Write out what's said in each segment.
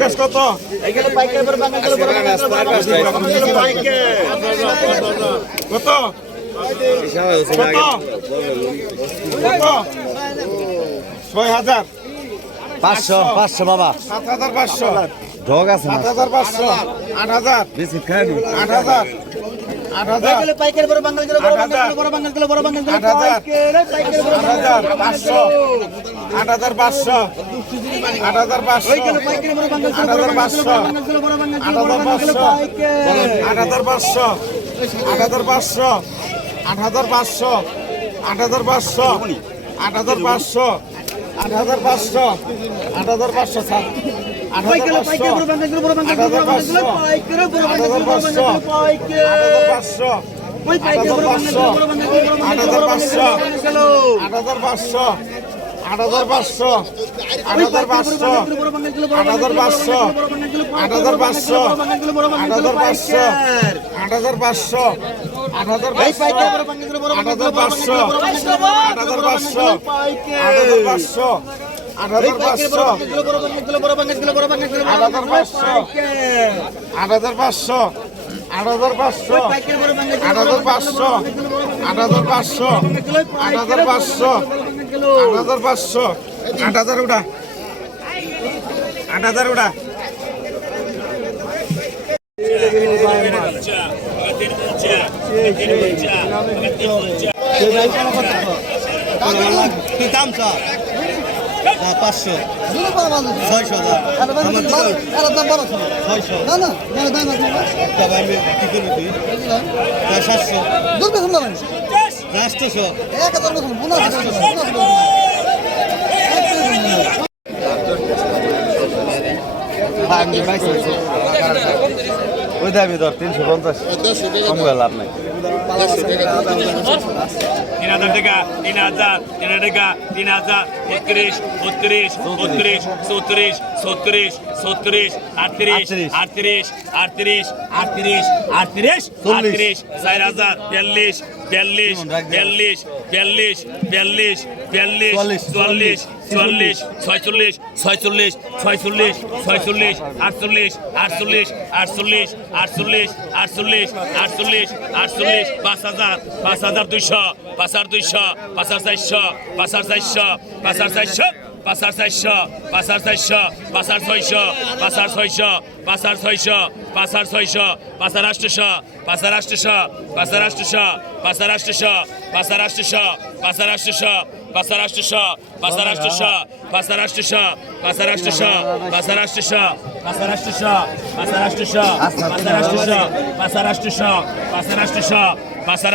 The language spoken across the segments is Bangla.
গাছ কত? এখানে পাইকারি। কত? কত? ছয় হাজার। পাঁচশো পাঁচশো বাবা সাত হাজার পাঁচশো ঢোক আছে সাত হাজার পাঁচশো আট হাজার বিস্কিট খায়নি আট হাজার আট হাজার পাইকারি করে বাঙালি বড় বাঙালি বড় বাঙালি বড় বাঙালি আট হাজার। পাঁচশো আট হাজার পাঁচশো আট হাজার পাঁচশো বড় বড় বড় আট হাজার পাঁচশো আট হাজার পাঁচশো আট হাজার পাঁচশো আট হাজার পাঁচশো আট হাজার পাঁচশো আট হাজার পাঁচশো আট হাজার পাঁচশো আট হাজার পাঁচশো আট হাজার পাঁচশো গুলো আট হাজার পাঁচশো আট হাজার পাঁচশো আট হাজার পাঁচশো আট হাজার পাঁচশো আট হাজার পাঁচশো আট হাজার পাঁচশো আট হাজার পাঁচশো আট হাজার পাঁচশো আট হাজার পাঁচশো আট হাজার পাঁচশো আট হাজার পাঁচশো আট হাজার পাঁচশো আট হাজার পাঁচশো আট হাজার পাঁচশো আট হাজার পাঁচশো আট হাজার পাঁচশো আট হাজার উঠা আট হাজার উঠা কি দাম স্যার পাঁচশো। ছয়শো ছয়শো না না তবে আমি কি করবি তুই সাতশো রাষ্ট্রশো এক হাজার আমি বাইশ ওই দাবি ধর তিনশো পঞ্চাশ। কম গেল নাই। তিন হাজার টাকা তিন হাজার তিন টাকা তিন হাজার বত্রিশ বত্রিশ বত্রিশ চৌত্রিশ ছত্রিশ ছত্রিশ আটত্রিশ আটত্রিশ। আটত্রিশ আটত্রিশ আটত্রিশ আটত্রিশ চার হাজার বিয়াল্লিশ বিয়াল্লিশ বিয়াল্লিশ বিয়াল্লিশ বিয়াল্লিশ বিয়াল্লিশ চুয়াল্লিশ। চুয়াল্লিশ ছয়চল্লিশ ছয়চল্লিশ ছয়চল্লিশ ছয়চল্লিশ আটচল্লিশ আটচল্লিশ আটচল্লিশ আটচল্লিশ আটচল্লিশ আটচল্লিশ আটচল্লিশ পাঁচ হাজার পাঁচ হাজার দুইশো পাঁচ হাজার দুইশো পাঁচ হাজার চারশো পাঁচ হাজার চারশো পাঁচ হাজার চারশো। পাঁচ হাজার চারশো পাঁচ হাজার চারশো পাঁচ হাজার ছয়শো পাঁচ হাজার ছয়শো পাঁচ হাজার ছয়শো পাঁচ হাজার ছয়শো পাঁচ হাজার আটশোশো পাঁচ হাজার আটশোশো পাঁচ হাজার আটশোশো পাঁচ হাজার আটশোশো পাঁচ হাজার আটশোশো পাঁচ হাজার আটশোশো পাঁচ হাজার আটশোশো পাঁচ হাজার আটশোশো পাঁচ হাজার আটশোশো পাঁচ হাজার আটশোশো পাঁচ হাজার আটশোশো পাঁচ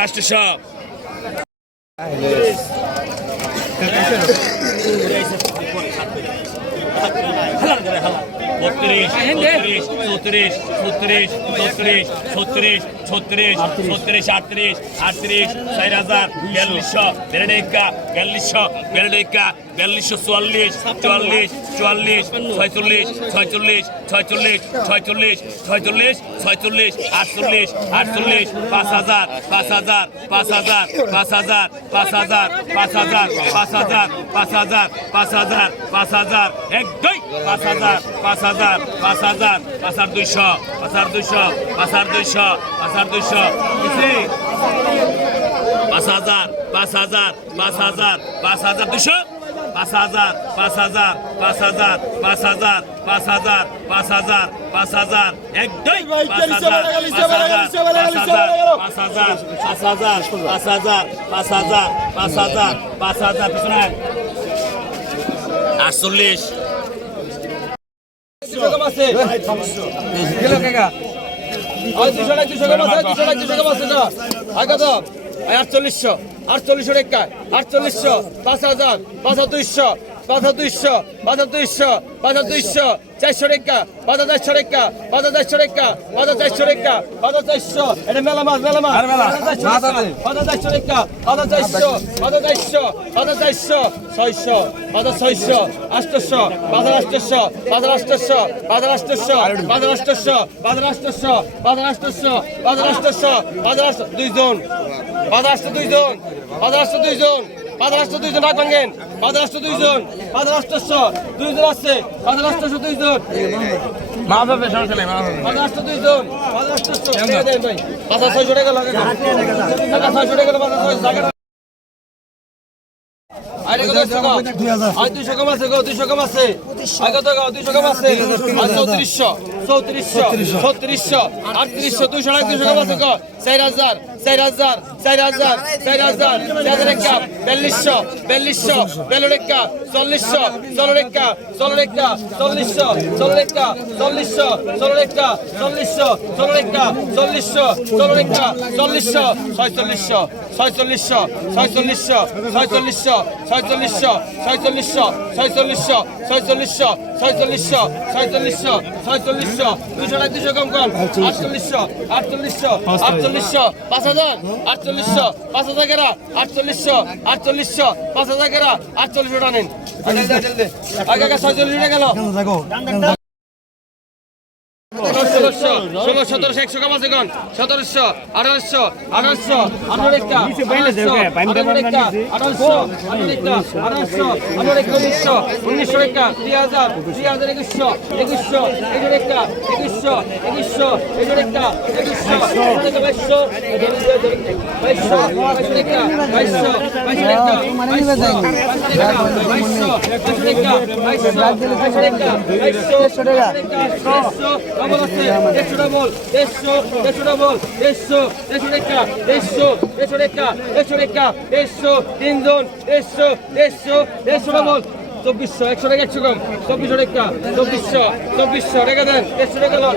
দেখা বত্রিশ বত্রিশ চৌত্রিশ ছত্রিশ ছত্রিশ ছত্রিশ ছত্রিশ ছত্রিশ আটত্রিশ আটত্রিশ চার হাজার বিয়াল্লিশশো বেরডেকা বিয়াল্লিশশো বেরডেকা বিয়াল্লিশশো চুয়াল্লিশ চুয়াল্লিশ চুয়াল্লিশ ছয়চল্লিশ ছয়চল্লিশ ছয়চল্লিশ ছয়চল্লিশ ছয়চল্লিশ ছয়চল্লিশ আটচল্লিশ আটচল্লিশ পাঁচ হাজার পাঁচ হাজার পাঁচ হাজার পাঁচ হাজার পাঁচ হাজার পাঁচ হাজার পাঁচ হাজার পাঁচ হাজার পাঁচ হাজার পাঁচ হাজার এক দুই পাঁচ হাজার পাঁচ হাজার পাঁচ হাজার পাঁচ হাজার দুইশো পাঁচ হাজার দুইশো পাঁচ হাজার দুইশো পাঁচ হাজার দুইশো পাঁচ হাজার পাঁচ হাজার পাঁচ হাজার পাঁচ হাজার দুশো পাঁচ হাজার পাঁচ হাজার পাঁচ হাজার পাঁচ হাজার পাঁচ হাজার পাঁচ হাজার পাঁচ হাজার এক দুই পাঁচ হাজার পাঁচ হাজার পাঁচ হাজার পাঁচ হাজার পাঁচ হাজার পাঁচ হাজার পাঁচ হাজার পাঁচ হাজার পিছনে আটচল্লিশ আটচল্লিশশো আটচল্লিশশো টাকা আটচল্লিশশো পাঁচ হাজার পাঁচ হাজার দুইশো। হাজার দুইশো হাজার দুইশো হাজার দুইশো চারশো রেখা হাজার চারশো রেখা হাজার চারশো রেখা হাজার চারশো রেখা হাজার চারশো। এটা মেলা মাছ মেলা মাছ। হাজার চারশো রেখা হাজার চারশো হাজার চারশো হাজার চারশো ছয়শো হাজার ছয়শো আটশোশো পাঁচ হাজার আটশোশো পাঁচ হাজার আটশোশো পাঁচ হাজার আটশোশো পাঁচ হাজার আটশোশো পাঁচ হাজার আটশো দুইজন হাজার দুইজন হাজার দুইজন। পাঁচ রাষ্ট্র দুইজন রাখ ভাঙেন। পাঁচ রাষ্ট্র দুইজন পাঁচ রাষ্ট্রশো দুইজন আছে পাঁচ রাষ্ট্রশো দুইজন। পাঁচ রাষ্ট্র দুইজন পাঁচ রাষ্ট্রশো পাঁচ ছয়শো টাকা লাগে টাকা ছয়শো টাকা পাঁচ ছয়শো দুইশো কম। আছে দুইশো কম আছে। দুইশো কম আছে। চৌত্রিশশো, চৌত্রিশশো, ছত্রিশশো, আটত্রিশশো, দুইশো দুইশো কম আছে চার হাজার, চার হাজার, চার হাজার, চার হাজার, চার হাজার একা, বিয়াল্লিশশো, বিয়াল্লিশশো, বিয়াল্লিশ একা, চল্লিশশো, চল্লিশ একা, চল্লিশ একা, চল্লিশশো, চল্লিশ একা, চল্লিশশো, চল্লিশ একা, চল্লিশশো, চল্লিশ একা, চল্লিশশো, ছয়চল্লিশশো, ছয়চল্লিশশো, ছয়চল্লিশশো, ছয়চল্লিশশো, ছয়চল্লিশশো, দুশো টাকা দুশো কম কম, আটচল্লিশশো, আটচল্লিশশো, আটচল্লিশশো, পাঁচ হাজার, আটচল্লিশশো, পাঁচ হাজার কেরা, আটচল্লিশশো, আটচল্লিশশো, পাঁচ হাজার কেরা, আটচল্লিশশো টাকা নিন। আগে আগে জলদি। আগে আগে ছয়চল্লিশ টাকা গেল। ষোলো সতেরোশো একশো কম আছে গন সতেরোশো আঠারোশো আঠারোশো আঠারো একটা আঠারোশো আঠারো একটা আঠারোশো আঠারো একটা আঠারোশো আঠারো একটা উনিশশো উনিশশো একটা দুই হাজার দুই হাজার একুশশো একুশশো একুশ একটা একুশশো একুশশো একুশ একটা একুশশো বাইশশো বাইশশো বাইশশো একটা বাইশশো বাইশশো একটা বাইশশো বাইশশো বাইশশো একটা বাইশশো বাইশশো একটা বাইশশো দেড়শো ডবল আছে দেড়শো ডবল দেড়শো দেড়শো ডবল দেড়শো দেড়শো রেখা, দেড়শো দেড়শো রেখা দেড়শো রেখা, দেড়শো, তিনজন, দেড়শো দেড়শো দেড়শো ডবল চব্বিশশো, একশো টাকা একশো কম। চব্বিশশো টাকা চব্বিশশো চব্বিশশো টাকা দেন, দেড়শো টাকা লন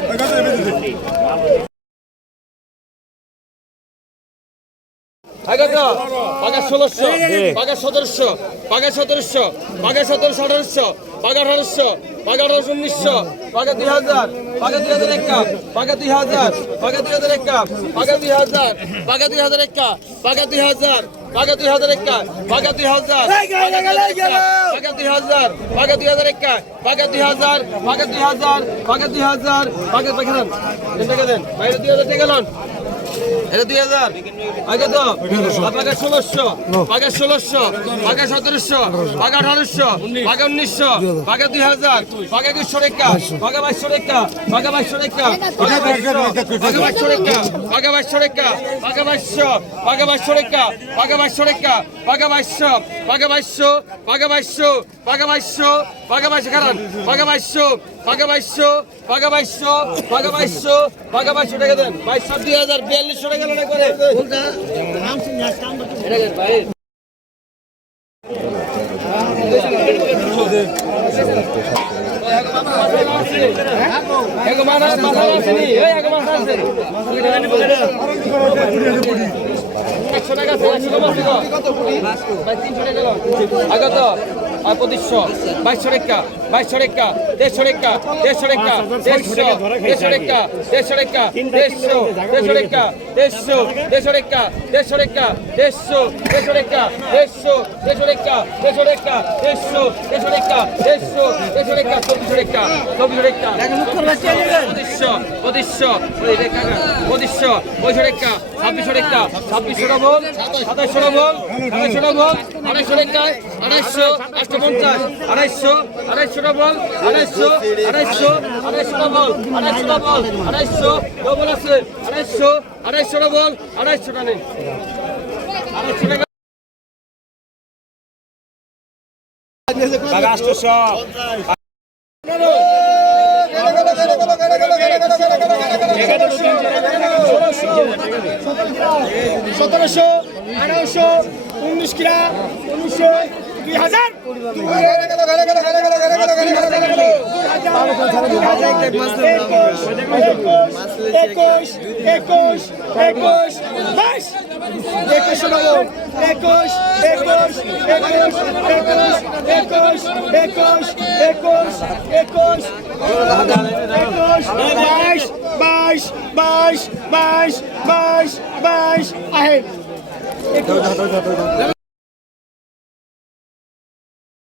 আগাতা পাগা ষোলোশো পাগা সতেরোশো পাগা সতেরোশো পাগা সতেরোশো, আঠারোশো পাগা আঠারোশো পাগা আঠারোশো উনিশশো পাগা দুই হাজার পাগা দুই হাজার একা পাগা দুই হাজার পাগা দুই হাজার একা পাগা দুই হাজার পাগা দুই হাজার একা পাগা দুই হাজার পাগা দুই হাজার একা পাগা দুই হাজার পাগা দুই হাজার পাগা দুই হাজার একা পাগা দুই হাজার পাগা দুই হাজার পাগা দুই হাজার পাগা পাগা দেন বাইরে দুই হাজার টাকা এটা দুই হাজার। আগে তো পাকা ষোলোশো পাকা ষোলোশো পাকা সতেরোশো পাকা আঠারোশো পাকা উনিশশো পাকা দুই হাজার পাকা দুইশো রেখা পাকা বাইশশো রেখা পাকা বাইশশো রেখা পাকা বাইশশো রেখা পাকা বাইশশো রেখা পাকা বাইশশো পাকা বাইশশো রেখা পাকা বাইশশো রেখা বাগাবাস্য বাগাবাস্য বাগাবাস্য বাগাবাস্য বাগাবাস্য কারণ বাগাবাস্য বাগাবাস্য বাগাবাস্য বাগাবাস্য বাগাবাস্য টাকা দেন বাইশ দিয়ে হাজার বিয়াল্লিশশো টাকা করে। একশো টাকা আছে একশো টাকা আছে গো। ভাই পঁচিশশো বাইশশো রেখা বাইশশো রেখা দেড়শো রেখা দেড়শো রেখা দেড়শো দেড়শো রেখা দেড়শো রেখা দেড়শো দেড়শো রেখা দেড়শো দেড়শো রেখা দেড়শো রেখা দেড়শো দেড়শো রেখা দেড়শো দেড়শো রেখা দেড়শো রেখা দেড়শো দেড়শো রেখা দেড়শো দেড়শো রেখা চব্বিশশো রেখা চব্বিশশো রেখা পঁচিশশো পঁচিশশো পঁচিশশো পঁচিশশো পঁচিশশো রেখা ছাব্বিশশো একটা ছাব্বিশশোটা ভোগ সাতাইশশোটা ভোগ আড়াইশোটা ভোগ আড়াইশো একটা আড়াইশো একশো পঞ্চাশ আড়াইশো আড়াইশোটা বল আড়াইশো আড়াইশো আড়াইশোটা বল আড়াইশোটা বল আড়াইশো ডবল আছে আড়াইশো আড়াইশোটা বল আড়াইশোটা নেই আড়াইশোটা রাষ্ট্র সতেরোশো আঠারোশো উনিশ কিরা উনিশশো দুই হাজার একুশ একুশ একুশ বাইশ একুশ একুশ একুশ একুশ একুশ একুশ একুশ একুশ একুশ একুশ বাইশ বাইশ বাইশ বাইশ বাইশ বাইশ আহে।